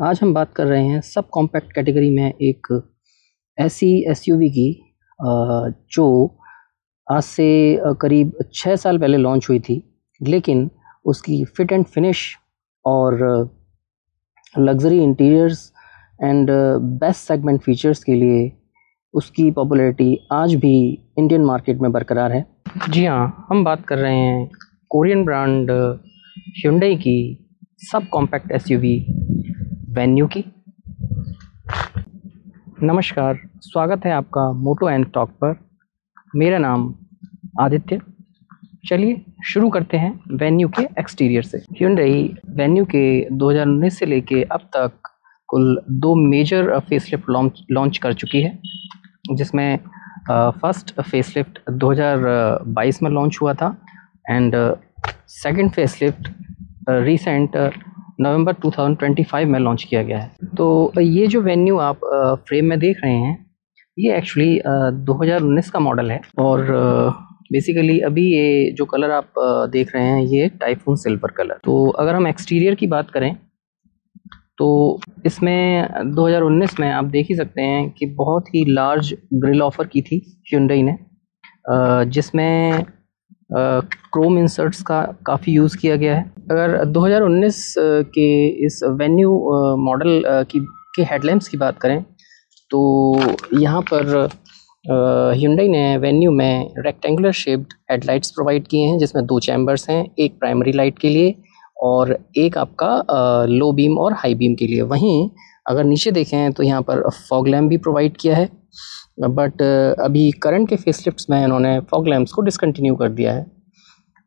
आज हम बात कर रहे हैं सब कॉम्पैक्ट कैटेगरी में एक ऐसी एसयूवी की जो आज से करीब 6 साल पहले लॉन्च हुई थी, लेकिन उसकी फिट एंड फिनिश और luxury interiors and best segment features के लिए उसकी पॉपुलैरिटी आज भी इंडियन मार्केट में बरकरार है। जी हाँ, हम बात कर रहे हैं कोरियन ब्रांड Hyundai की सब कॉम्पैक्ट एसयूवी वेन्यू की। नमस्कार, स्वागत है आपका मोटो एंड टॉक पर। मेरा नाम आदित्य। चलिए शुरू करते हैं वेन्यू के एक्सटीरियर से। Hyundai वेन्यू के 2019 से लेके अब तक कुल 2 मेजर फेसलिफ्ट लॉन्च कर चुकी है, जिसमें फर्स्ट फेसलिफ्ट 2022 में लॉन्च हुआ था एंड सेकंड फेसलिफ्ट रिसेंट नवंबर 2025 में लॉन्च किया गया है। तो ये जो वेन्यू आप फ्रेम में देख रहे हैं, ये एक्चुअली 2019 का मॉडल है और बेसिकली अभी ये जो कलर आप देख रहे हैं, ये टाइफून सिल्वर कलर। तो अगर हम एक्सटीरियर की बात करें तो इसमें 2019 में आप देख ही सकते हैं कि बहुत ही लार्ज ग्रिल ऑफर की थी Hyundai ने, जिसमें क्रोम इंसर्ट्स का काफ़ी यूज़ किया गया है। अगर 2019 के इस वेन्यू मॉडल के हेडलैम्प्स की बात करें तो यहाँ पर Hyundai ने वेन्यू में रेक्टेंगुलर शेप्ड हेडलाइट्स प्रोवाइड किए हैं, जिसमें 2 चैम्बर्स हैं, एक प्राइमरी लाइट के लिए और एक आपका लो बीम और हाई बीम के लिए। वहीं अगर नीचे देखें तो यहाँ पर फॉग लैम्प भी प्रोवाइड किया है, बट अभी करंट के फेसलिफ्ट्स में इन्होंने फॉग लैम्प्स को डिसकंटिन्यू कर दिया है।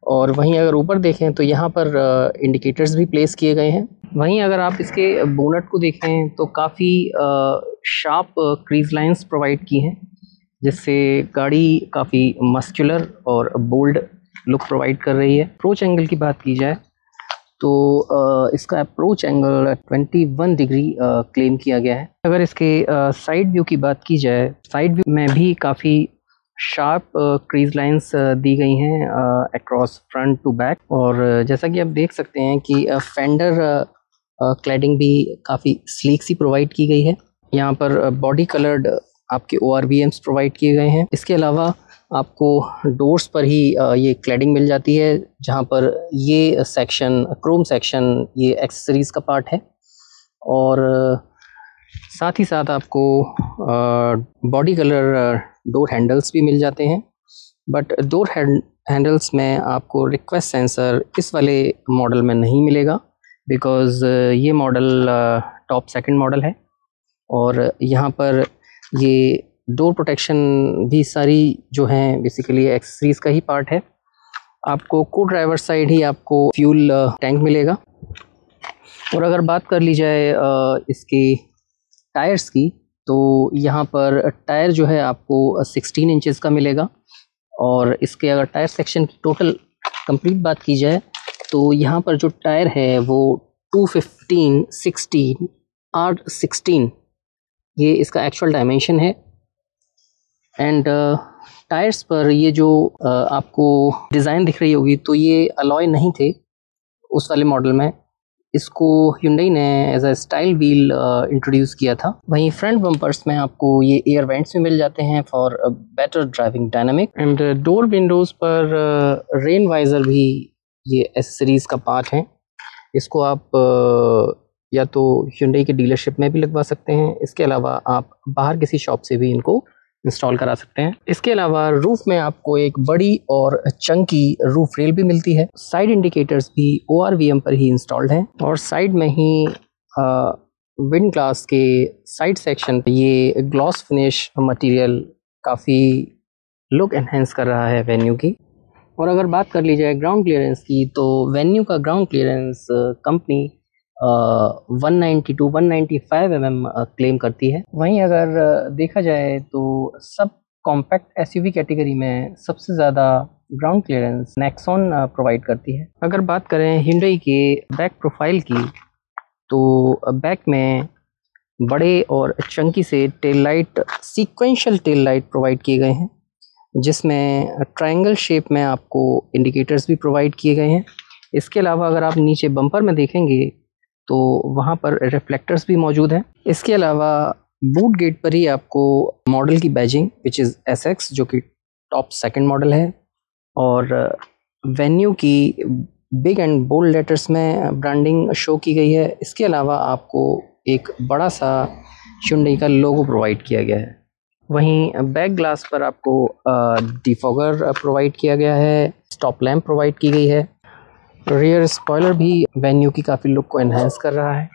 और वहीं अगर ऊपर देखें तो यहाँ पर इंडिकेटर्स भी प्लेस किए गए हैं। वहीं अगर आप इसके बोनट को देखें तो काफ़ी शार्प क्रीज लाइंस प्रोवाइड की हैं, जिससे गाड़ी काफ़ी मस्कुलर और बोल्ड लुक प्रोवाइड कर रही है। अप्रोच एंगल की बात की जाए तो इसका अप्रोच एंगल 21 डिग्री क्लेम किया गया है। अगर इसके साइड व्यू की बात की जाए, साइड व्यू में भी काफ़ी शार्प क्रीज लाइंस दी गई हैं अक्रॉस फ्रंट टू बैक। और जैसा कि आप देख सकते हैं कि फेंडर क्लैडिंग भी काफ़ी स्लीक सी प्रोवाइड की गई है। यहाँ पर बॉडी कलर्ड आपके ORVMs प्रोवाइड किए गए हैं। इसके अलावा आपको डोर्स पर ही ये क्लैडिंग मिल जाती है, जहाँ पर ये सेक्शन क्रोम सेक्शन ये एक्सेसरीज़ का पार्ट है। और साथ ही साथ आपको बॉडी कलर डोर हैंडल्स भी मिल जाते हैं, बट डोर हैंडल्स में आपको रिक्वेस्ट सेंसर इस वाले मॉडल में नहीं मिलेगा, बिकॉज़ ये मॉडल टॉप सेकंड मॉडल है और यहाँ पर ये डोर प्रोटेक्शन भी सारी जो हैं बेसिकली एक्सेसरीज़ का ही पार्ट है। आपको को ड्राइवर साइड ही आपको फ्यूल टैंक मिलेगा। और अगर बात कर ली जाए इसके टायर्स की, तो यहाँ पर टायर जो है आपको 16 इंचेस का मिलेगा। और इसके अगर टायर सेक्शन की टोटल कंप्लीट बात की जाए तो यहाँ पर जो टायर है वो 215 16 R16 ये इसका एक्चुअल डायमेंशन है। एंड टायर्स पर ये जो आपको डिज़ाइन दिख रही होगी, तो ये अलॉय नहीं थे उस वाले मॉडल में। इसको Hyundai ने as a style wheel introduce किया था। वहीं फ्रंट बम्पर्स में आपको ये एयर वेंट्स भी मिल जाते हैं for better driving dynamic. And door Windows पर रेन वाइज़र भी ये एसेसरीज़ का पार्ट है। इसको आप या तो Hyundai के डीलरशिप में भी लगवा सकते हैं, इसके अलावा आप बाहर किसी शॉप से भी इनको इंस्टॉल करा सकते हैं। इसके अलावा रूफ में आपको एक बड़ी और चंकी रूफ रेल भी मिलती है। साइड इंडिकेटर्स भी ORVM पर ही इंस्टॉल्ड हैं और साइड में ही विंड ग्लास के साइड सेक्शन पे ये ग्लॉस फिनिश मटेरियल काफ़ी लुक एनहेंस कर रहा है वेन्यू की। और अगर बात कर ली जाए ग्राउंड क्लियरेंस की, तो वेन्यू का ground clearance company 190 to 195 mm claim करती है। वहीं अगर देखा जाए तो सब कॉम्पैक्ट एसयूवी कैटेगरी में सबसे ज़्यादा ग्राउंड क्लियरेंस नेक्सॉन प्रोवाइड करती है। अगर बात करें Hyundai के बैक प्रोफाइल की, तो बैक में बड़े और चंकी से tail light sequential tail light provide किए गए हैं, जिसमें ट्रायंगल शेप में आपको इंडिकेटर्स भी प्रोवाइड किए गए हैं। इसके अलावा अगर आप नीचे बम्पर में देखेंगे तो वहाँ पर रिफ्लेक्टर्स भी मौजूद हैं। इसके अलावा बूट गेट पर ही आपको मॉडल की बैजिंग विच इज़ SX जो कि टॉप सेकंड मॉडल है, और वेन्यू की बिग एंड बोल्ड लेटर्स में ब्रांडिंग शो की गई है। इसके अलावा आपको एक बड़ा सा Hyundai का लोगो प्रोवाइड किया गया है। वहीं बैक ग्लास पर आपको डिफॉगर प्रोवाइड किया गया है, स्टॉप लैम्प प्रोवाइड की गई है। रियर स्पॉइलर भी वेन्यू की काफ़ी लुक को एनहांस कर रहा है।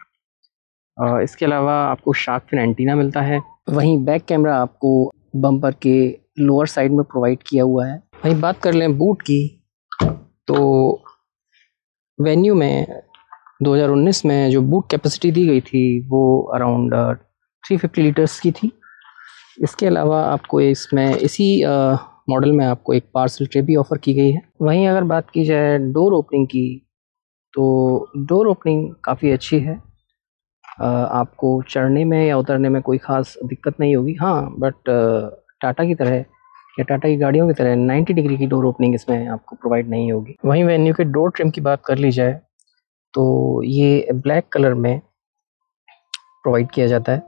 इसके अलावा आपको शार्क फिन एंटीना मिलता है। वहीं बैक कैमरा आपको बम्पर के लोअर साइड में प्रोवाइड किया हुआ है। वहीं बात कर लें बूट की, तो वेन्यू में 2019 में जो बूट कैपेसिटी दी गई थी वो अराउंड 350 लीटर्स की थी। इसके अलावा आपको इसमें इसी मॉडल में आपको एक पार्सल ट्रे भी ऑफ़र की गई है। वहीं अगर बात की जाए डोर ओपनिंग की, तो डोर ओपनिंग काफ़ी अच्छी है। आपको चढ़ने में या उतरने में कोई ख़ास दिक्कत नहीं होगी। हाँ, बट टाटा की तरह या टाटा की गाड़ियों की तरह 90 डिग्री की डोर ओपनिंग इसमें आपको प्रोवाइड नहीं होगी। वहीं वेन्यू के डोर ट्रिम की बात कर ली जाए, तो ये ब्लैक कलर में प्रोवाइड किया जाता है।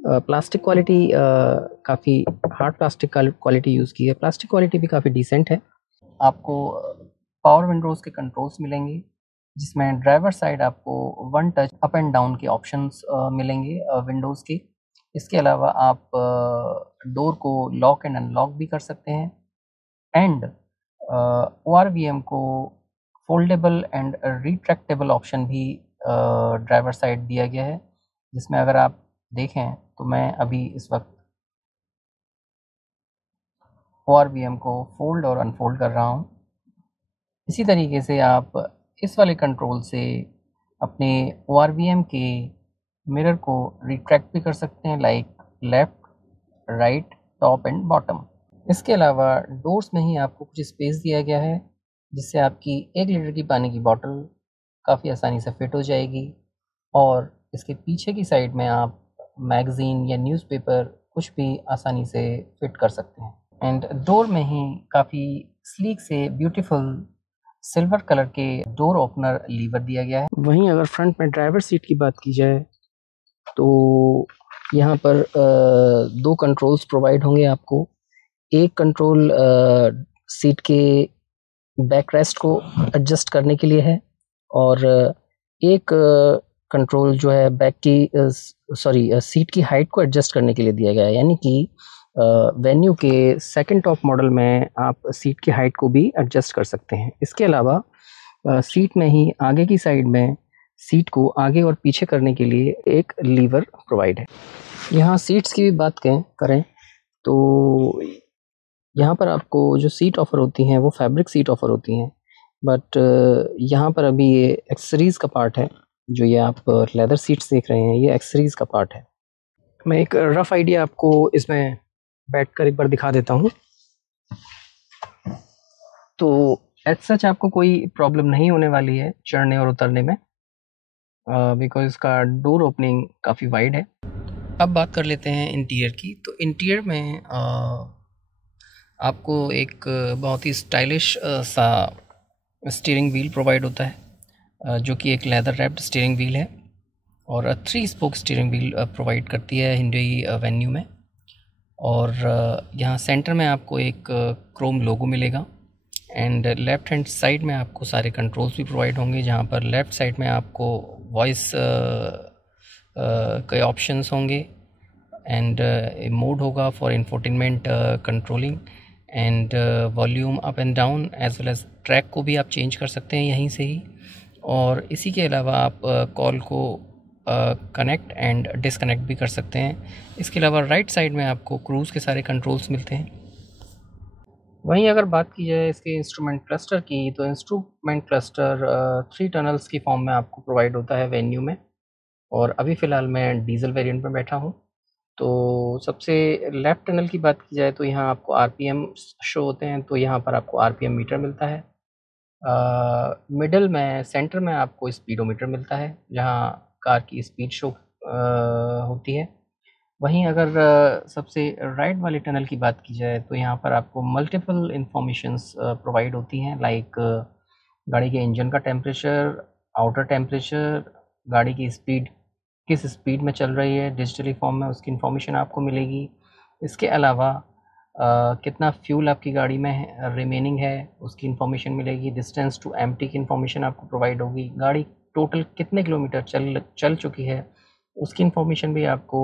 प्लास्टिक क्वालिटी काफ़ी हार्ड प्लास्टिक क्वालिटी यूज़ की है। प्लास्टिक क्वालिटी भी काफ़ी डिसेंट है। आपको पावर विंडोज़ के कंट्रोल्स मिलेंगे, जिसमें ड्राइवर साइड आपको one touch up and down के ऑप्शंस मिलेंगे विंडोज़ के। इसके अलावा आप डोर को लॉक एंड अनलॉक भी कर सकते हैं, एंड ORVM को फोल्डेबल एंड रिट्रैक्टेबल ऑप्शन भी ड्राइवर साइड दिया गया है, जिसमें अगर आप देखें तो मैं अभी इस वक्त ORVM को फोल्ड और अनफोल्ड कर रहा हूँ। इसी तरीके से आप इस वाले कंट्रोल से अपने ORVM के मिरर को रिट्रैक्ट भी कर सकते हैं, like left, right, top and bottom. इसके अलावा डोर्स में ही आपको कुछ स्पेस दिया गया है, जिससे आपकी 1 लीटर की पानी की बॉटल काफ़ी आसानी से फिट हो जाएगी, और इसके पीछे की साइड में आप मैगज़ीन या न्यूज़पेपर कुछ भी आसानी से फिट कर सकते हैं। एंड डोर में ही काफ़ी स्लीक से ब्यूटीफुल सिल्वर कलर के डोर ओपनर लीवर दिया गया है। वहीं अगर फ्रंट में ड्राइवर सीट की बात की जाए, तो यहाँ पर 2 कंट्रोल्स प्रोवाइड होंगे आपको। एक कंट्रोल सीट के बैक रेस्ट को एडजस्ट करने के लिए है, और एक कंट्रोल जो है बैक की सीट की हाइट को एडजस्ट करने के लिए दिया गया है। यानी कि वेन्यू के सेकंड टॉप मॉडल में आप सीट की हाइट को भी एडजस्ट कर सकते हैं। इसके अलावा सीट में ही आगे की साइड में सीट को आगे और पीछे करने के लिए एक लीवर प्रोवाइड है। यहाँ सीट्स की भी बात करें तो यहाँ पर आपको जो सीट ऑफ़र होती हैं वो फैब्रिक सीट ऑफ़र होती हैं, बट यहाँ पर अभी ये एक्सेसरीज़ का पार्ट है। जो ये आप लेदर सीट्स देख रहे हैं, ये एक्सेसरीज़ का पार्ट है। मैं एक रफ़ आइडिया आपको इसमें बैठकर एक बार दिखा देता हूँ। तो एज़ सच आपको कोई प्रॉब्लम नहीं होने वाली है चढ़ने और उतरने में, बिकॉज़ इसका डोर ओपनिंग काफ़ी वाइड है। अब बात कर लेते हैं इंटीरियर की। तो इंटीरियर में आपको एक बहुत ही स्टाइलिश सा स्टीयरिंग व्हील प्रोवाइड होता है, जो कि एक लेदर रैप्ड स्टीयरिंग व्हील है, और 3 स्पोक स्टीयरिंग व्हील प्रोवाइड करती है Hyundai वेन्यू में। और यहाँ सेंटर में आपको एक क्रोम लोगो मिलेगा, एंड लेफ़्ट हैंड साइड में आपको सारे कंट्रोल्स भी प्रोवाइड होंगे, जहाँ पर लेफ़्ट साइड में आपको वॉइस के ऑप्शंस होंगे, एंड मोड होगा for infotainment controlling, and volume up and down as well as track को भी आप चेंज कर सकते हैं यहीं से ही। और इसी के अलावा आप कॉल को कनेक्ट एंड डिसकनेक्ट भी कर सकते हैं। इसके अलावा राइट साइड में आपको क्रूज़ के सारे कंट्रोल्स मिलते हैं। वहीं अगर बात की जाए इसके इंस्ट्रूमेंट क्लस्टर की, तो इंस्ट्रूमेंट क्लस्टर 3 टनल्स की फॉर्म में आपको प्रोवाइड होता है वेन्यू में, और अभी फ़िलहाल मैं डीजल वेरिएंट में बैठा हूँ। तो सबसे लेफ़्ट टनल की बात की जाए तो यहाँ आपको RPM शो होते हैं, तो यहाँ पर आपको RPM मीटर मिलता है। मिडल में सेंटर में आपको स्पीडोमीटर मिलता है, जहाँ कार की स्पीड शो होती है। वहीं अगर सबसे राइट वाले टनल की बात की जाए, तो यहाँ पर आपको मल्टीपल इन्फॉर्मेशंस प्रोवाइड होती हैं, लाइक गाड़ी के इंजन का टेम्परेचर, आउटर टेम्परेचर, गाड़ी की स्पीड किस स्पीड में चल रही है डिजिटली फॉर्म में, उसकी इन्फॉर्मेशन आपको मिलेगी। इसके अलावा कितना फ्यूल आपकी गाड़ी में रिमेनिंग है उसकी इन्फॉर्मेशन मिलेगी। डिस्टेंस टू एम्प्टी की इन्फॉर्मेशन आपको प्रोवाइड होगी। गाड़ी टोटल कितने किलोमीटर चल चुकी है उसकी इन्फॉर्मेशन भी आपको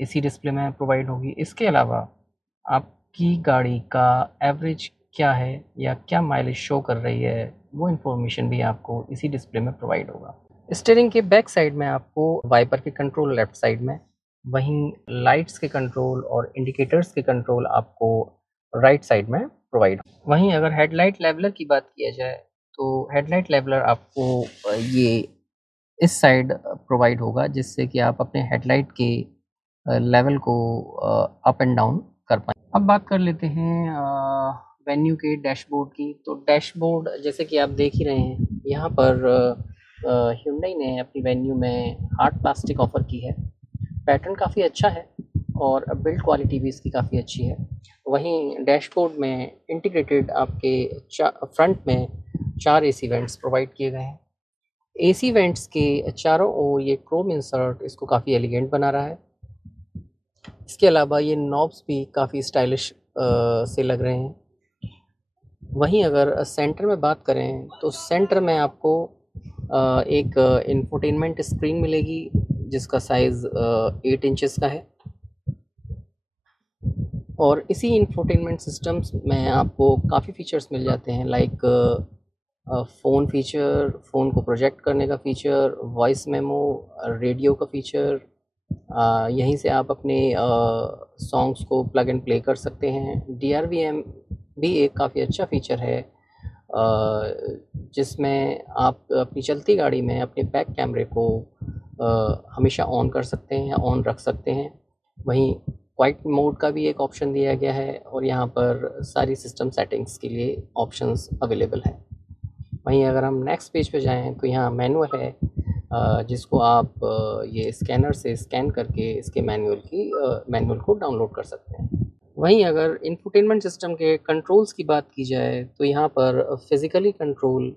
इसी डिस्प्ले में प्रोवाइड होगी। इसके अलावा आपकी गाड़ी का एवरेज क्या है या क्या माइलेज शो कर रही है वो इन्फॉर्मेशन भी आपको इसी डिस्प्ले में प्रोवाइड होगा। स्टीयरिंग के बैक साइड में आपको वाइपर के कंट्रोल लेफ्ट साइड में, वहीं लाइट्स के कंट्रोल और इंडिकेटर्स के कंट्रोल आपको राइट साइड में प्रोवाइड। वहीं अगर हेडलाइट लेवलर की बात किया जाए तो हेडलाइट लेवलर आपको ये इस साइड प्रोवाइड होगा, जिससे कि आप अपने हेडलाइट के लेवल को अप एंड डाउन कर पाएँ। अब बात कर लेते हैं वेन्यू के डैशबोर्ड की। तो डैशबोर्ड जैसे कि आप देख ही रहे हैं, यहाँ पर hyundai ने अपनी वेन्यू में हार्ड प्लास्टिक ऑफ़र की है। पैटर्न काफ़ी अच्छा है और बिल्ड क्वालिटी भी इसकी काफ़ी अच्छी है। वहीं डैशबोर्ड में इंटीग्रेटेड आपके फ्रंट में 4 एसी वेंट्स प्रोवाइड किए गए हैं। एसी वेंट्स के चारों ओर ये क्रोम इंसर्ट इसको काफ़ी एलिगेंट बना रहा है। इसके अलावा ये नॉब्स भी काफ़ी स्टाइलिश से लग रहे हैं। वहीं अगर सेंटर में बात करें तो सेंटर में आपको एक इंफोटेनमेंट स्क्रीन मिलेगी जिसका साइज़ 8 इंचेस का है। और इसी इंफोटेनमेंट सिस्टम्स में आपको काफ़ी फ़ीचर्स मिल जाते हैं, लाइक फ़ोन फ़ीचर, फ़ोन को प्रोजेक्ट करने का फ़ीचर, वॉइस मेमो, रेडियो का फ़ीचर। यहीं से आप अपने सॉन्ग्स को प्लग एंड प्ले कर सकते हैं। DRVM भी एक काफ़ी अच्छा फ़ीचर है जिसमें आप अपनी चलती गाड़ी में अपने बैक कैमरे को हमेशा ऑन कर सकते हैं या ऑन रख सकते हैं। वहीं क्वाइट मोड का भी एक ऑप्शन दिया गया है और यहाँ पर सारी सिस्टम सेटिंग्स के लिए ऑप्शंस अवेलेबल हैं। वहीं अगर हम नेक्स्ट पेज पे जाएँ तो यहाँ मैनुअल है जिसको आप ये स्कैनर से स्कैन करके इसके मैनुअल को डाउनलोड कर सकते हैं। वहीं अगर इंफोटेनमेंट सिस्टम के कंट्रोल्स की बात की जाए तो यहाँ पर फिज़िकली कंट्रोल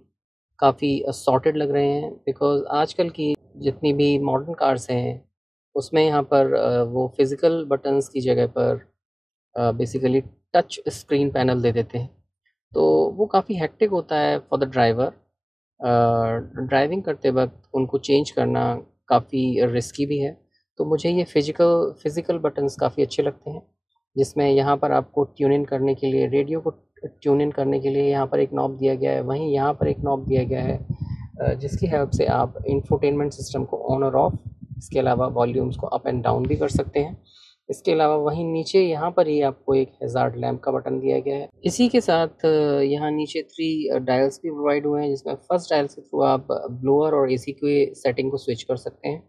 काफ़ी सॉर्टेड लग रहे हैं, बिकॉज़ आजकल की जितनी भी मॉडर्न कार्स हैं उसमें यहाँ पर वो फिज़िकल बटन्स की जगह पर बेसिकली टच स्क्रीन पैनल दे देते हैं। तो वो काफ़ी हेक्टिक होता है फॉर द ड्राइवर। ड्राइविंग करते वक्त उनको चेंज करना काफ़ी रिस्की भी है। तो मुझे ये फिज़िकल बटन्स काफ़ी अच्छे लगते हैं, जिसमें यहाँ पर आपको ट्यून इन करने के लिए, रेडियो को ट्यून इन करने के लिए यहाँ पर एक नॉब दिया गया है। वहीं यहाँ पर एक नॉब दिया गया है जिसकी हेल्प से आप इंफोटेनमेंट सिस्टम को ऑन और ऑफ, इसके अलावा वॉल्यूम्स को अप एंड डाउन भी कर सकते हैं। इसके अलावा वहीं नीचे यहाँ पर ही आपको एक हैज़ार्ड लैंप का बटन दिया गया है। इसी के साथ यहाँ नीचे 3 डायल्स भी प्रोवाइड हुए हैं, जिसमें फर्स्ट डायल के थ्रू आप ब्लोअर और एसी के सेटिंग को स्विच कर सकते हैं।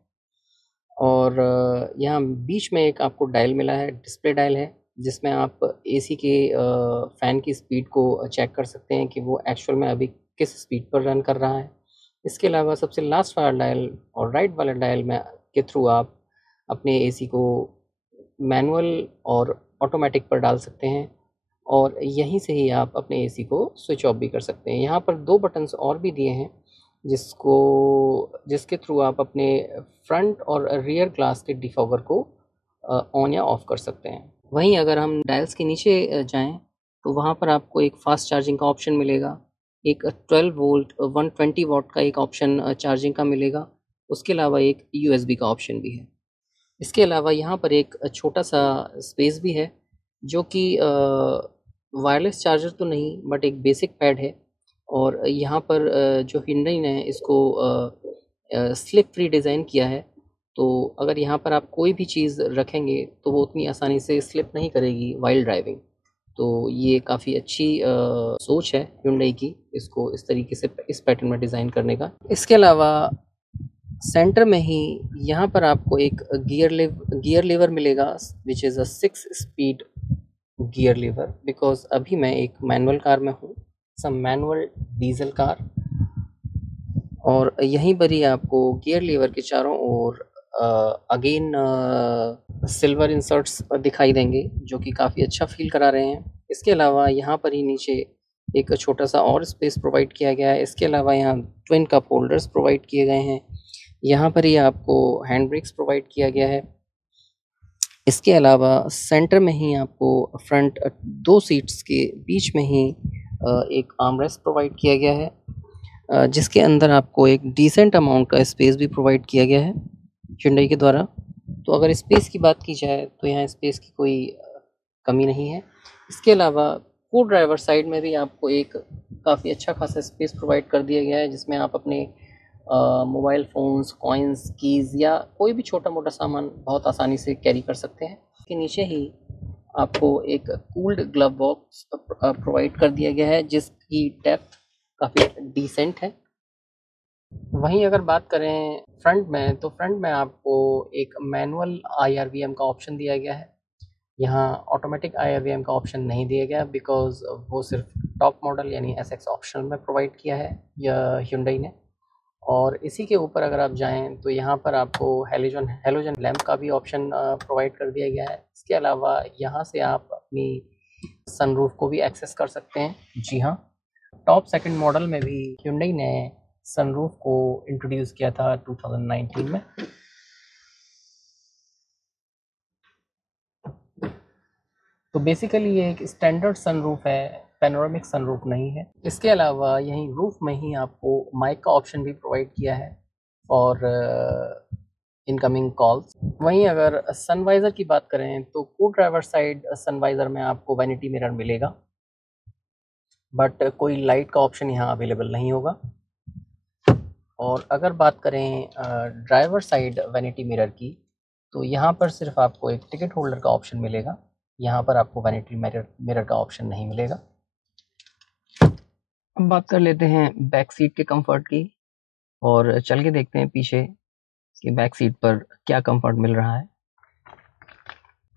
और यहाँ बीच में एक आपको डायल मिला है, डिस्प्ले डायल है, जिसमें आप एसी के फ़ैन की स्पीड को चेक कर सकते हैं कि वो एक्चुअल में अभी किस स्पीड पर रन कर रहा है। इसके अलावा सबसे लास्ट वाला डायल और राइट वाला डायल में के थ्रू आप अपने एसी को मैनुअल और ऑटोमेटिक पर डाल सकते हैं और यहीं से ही आप अपने एसी को स्विच ऑफ भी कर सकते हैं। यहाँ पर 2 बटन्स और भी दिए हैं जिसके थ्रू आप अपने फ्रंट और रियर ग्लास के डिफॉगर को ऑन या ऑफ कर सकते हैं। वहीं अगर हम डायल्स के नीचे जाएँ तो वहाँ पर आपको एक फ़ास्ट चार्जिंग का ऑप्शन मिलेगा, एक 12 वोल्ट 120 वॉट का एक ऑप्शन चार्जिंग का मिलेगा, उसके अलावा एक यूएसबी का ऑप्शन भी है। इसके अलावा यहाँ पर एक छोटा-सा स्पेस भी है, जो कि वायरलेस चार्जर तो नहीं बट एक बेसिक पैड है और यहाँ पर जो hyundai ने इसको स्लिप फ्री डिज़ाइन किया है। तो अगर यहाँ पर आप कोई भी चीज़ रखेंगे तो वो उतनी आसानी से स्लिप नहीं करेगी व्हाइल ड्राइविंग। तो ये काफ़ी अच्छी सोच है hyundai की, इसको इस तरीके से इस पैटर्न में डिज़ाइन करने का। इसके अलावा सेंटर में ही यहाँ पर आपको एक गियर लीवर मिलेगा, which is a 6 speed gear lever, because अभी मैं एक मैनुअल कार में हूँ, मैनुअल डीजल कार। और यहीं पर ही आपको गियर लीवर के चारों ओर अगेन सिल्वर इंसर्ट्स दिखाई देंगे, जो कि काफ़ी अच्छा फील करा रहे हैं। इसके अलावा यहाँ पर ही नीचे एक छोटा सा और स्पेस प्रोवाइड किया गया है। इसके अलावा यहाँ ट्विन कप होल्डर्स प्रोवाइड किए गए हैं। यहाँ पर ही आपको हैंड ब्रेक्स प्रोवाइड किया गया है। इसके अलावा सेंटर में ही आपको फ्रंट 2 सीट्स के बीच में ही एक आर्मरेस्ट प्रोवाइड किया गया है, जिसके अंदर आपको एक डिसेंट अमाउंट का स्पेस भी प्रोवाइड किया गया है Hyundai के द्वारा। तो अगर स्पेस की बात की जाए तो यहाँ स्पेस की कोई कमी नहीं है। इसके अलावा को ड्राइवर साइड में भी आपको एक काफ़ी अच्छा खासा स्पेस प्रोवाइड कर दिया गया है, जिसमें आप अपने मोबाइल फ़ोन्स, कॉइन्स, कीज़ या कोई भी छोटा-मोटा सामान बहुत आसानी से कैरी कर सकते हैं। इसके नीचे ही आपको एक कूल्ड ग्लव बॉक्स प्रोवाइड कर दिया गया है, जिसकी डेप्थ काफ़ी डिसेंट है। वहीं अगर बात करें फ्रंट में, तो फ्रंट में आपको एक मैनुअल आईआरवीएम का ऑप्शन दिया गया है। यहाँ ऑटोमेटिक आईआरवीएम का ऑप्शन नहीं दिया गया, बिकॉज़ वो सिर्फ टॉप मॉडल यानी एसएक्स ऑप्शनल में प्रोवाइड किया है Hyundai ने। और इसी के ऊपर अगर आप जाएँ तो यहाँ पर आपको हैलोजन लैंप का भी ऑप्शन प्रोवाइड कर दिया गया है। इसके अलावा यहाँ से आप अपनी सनरूफ को भी एक्सेस कर सकते हैं। जी हाँ, टॉप सेकंड मॉडल में भी Hyundai ने सनरूफ को इंट्रोड्यूस किया था 2019 में। तो बेसिकली ये एक स्टैंडर्ड सनरूफ है, पैनोरामिक सनरूफ नहीं है। इसके अलावा यहीं रूफ में ही आपको माइक का ऑप्शन भी प्रोवाइड किया है फॉर इनकमिंग कॉल्स। वहीं अगर सनवाइज़र की बात करें तो को ड्राइवर साइड सनवाइज़र में आपको वैनिटी मिरर मिलेगा, बट कोई लाइट का ऑप्शन यहाँ अवेलेबल नहीं होगा। और अगर बात करें ड्राइवर साइड वैनिटी मिरर की, तो यहाँ पर सिर्फ आपको एक टिकट होल्डर का ऑप्शन मिलेगा। यहाँ पर आपको वैनिटी मिरर का ऑप्शन नहीं मिलेगा। अब बात कर लेते हैं बैक सीट के कंफर्ट की, और चल के देखते हैं पीछे कि बैक सीट पर क्या कंफर्ट मिल रहा है।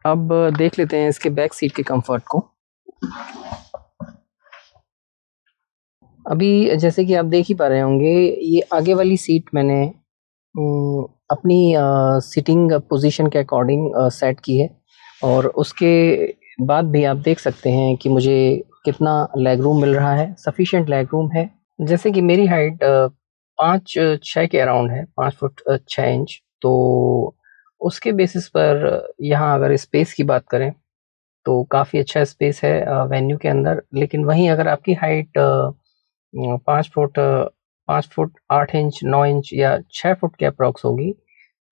अब देख लेते हैं इसके बैक सीट के कंफर्ट को। अभी जैसे कि आप देख ही पा रहे होंगे, ये आगे वाली सीट मैंने अपनी सिटिंग पोजीशन के अकॉर्डिंग सेट की है, और उसके बाद भी आप देख सकते हैं कि मुझे कितना लेग रूम मिल रहा है। सफिशिएंट लेग रूम है। जैसे कि मेरी हाइट 5'6" के अराउंड है, 5 फुट 6 इंच। तो उसके बेसिस पर यहाँ अगर स्पेस की बात करें तो काफ़ी अच्छा स्पेस है वेन्यू के अंदर। लेकिन वहीं अगर आपकी height 5 foot 5 foot 8 inch, 9 inch या 6 फुट के अप्रॉक्स होगी,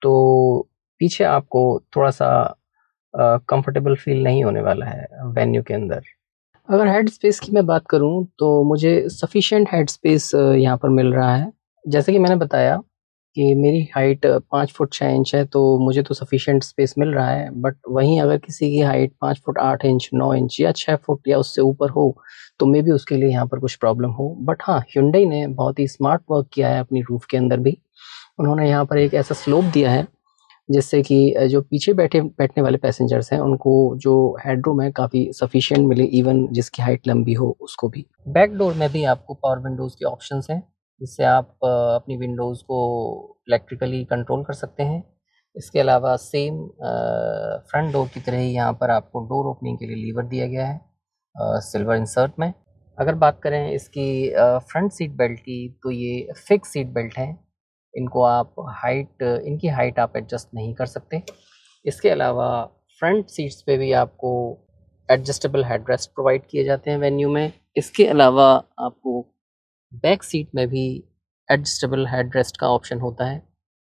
तो पीछे आपको थोड़ा-सा कंफर्टेबल फ़ील नहीं होने वाला है वेन्यू के अंदर। अगर हेड स्पेस की मैं बात करूँ तो मुझे सफिशिएंट हेड स्पेस यहाँ पर मिल रहा है। जैसे कि मैंने बताया कि मेरी हाइट 5 फुट 6 इंच है, तो मुझे तो सफिशिएंट स्पेस मिल रहा है। बट वहीं अगर किसी की हाइट 5 फुट 8 इंच, 9 इंच या 6 फुट या उससे ऊपर हो, तो मेबी उसके लिए यहाँ पर कुछ प्रॉब्लम हो। बट हाँ, Hyundai ने बहुत ही स्मार्ट वर्क किया है अपनी रूफ़ के अंदर भी। उन्होंने यहाँ पर एक ऐसा स्लोप दिया है, जिससे कि जो पीछे बैठने वाले पैसेंजर्स हैं, उनको जो हेडरूम है काफ़ी सफिशिएंट मिले, इवन जिसकी हाइट लंबी हो उसको भी। बैक डोर में भी आपको पावर विंडोज़ के ऑप्शंस हैं, जिससे आप अपनी विंडोज़ को इलेक्ट्रिकली कंट्रोल कर सकते हैं। इसके अलावा सेम फ्रंट डोर की तरह ही यहाँ पर आपको डोर ओपनिंग के लिए लीवर दिया गया है सिल्वर इंसर्ट में। अगर बात करें इसकी फ्रंट सीट बेल्ट की, तो ये फिक्स सीट बेल्ट हैं। इनकी हाइट आप एडजस्ट नहीं कर सकते। इसके अलावा फ्रंट सीट्स पे भी आपको एडजस्टेबल हेडरेस्ट प्रोवाइड किए जाते हैं वेन्यू में। इसके अलावा आपको बैक सीट में भी एडजस्टेबल हेडरेस्ट का ऑप्शन होता है,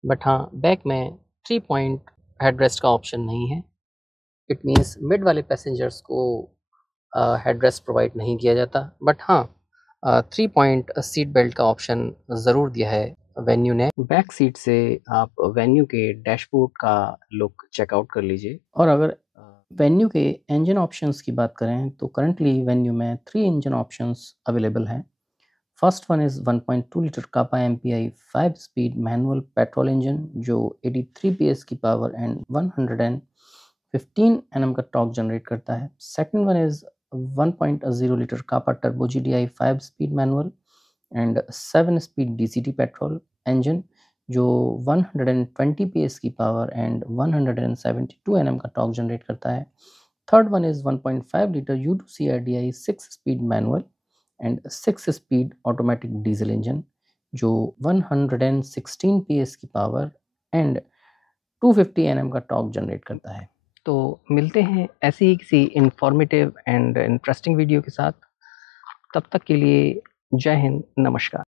बट हाँ, बैक में 3 पॉइंट हेडरेस्ट का ऑप्शन नहीं है। इट मीन्स मिड वाले पैसेंजर्स को हेडरेस्ट प्रोवाइड नहीं किया जाता। बट हाँ, 3 पॉइंट सीट बेल्ट का ऑप्शन ज़रूर दिया है वेन्यू ने। बैक सीट से आप वेन्यू के डैशबोर्ड का लुक चेकआउट कर लीजिए। और अगर वेन्यू के इंजन ऑप्शंस की बात करें तो करंटली वेन्यू में 3 इंजन ऑप्शंस अवेलेबल हैं। First one is 1.2 litre Kappa MPI 5 speed manual petrol engine, जो 83 पीएस की पावर एंड 115 एनएम का टॉर्क जनरेट करता है। Second one is 1.0 litre Kappa turbo GDI 5 speed manual and 7 speed DCT petrol engine, जो 120 PS की power and 172 Nm का torque generate करता है। Third one is 1.5 litre U2CRDI 6 speed manual and 6 speed automatic diesel engine जो 116 PS की power and 250 Nm का torque generate करता है। तो मिलते हैं ऐसे ही किसी इंफॉर्मेटिव एंड इंटरेस्टिंग वीडियो के साथ। तब तक के लिए जय हिंद, नमस्कार।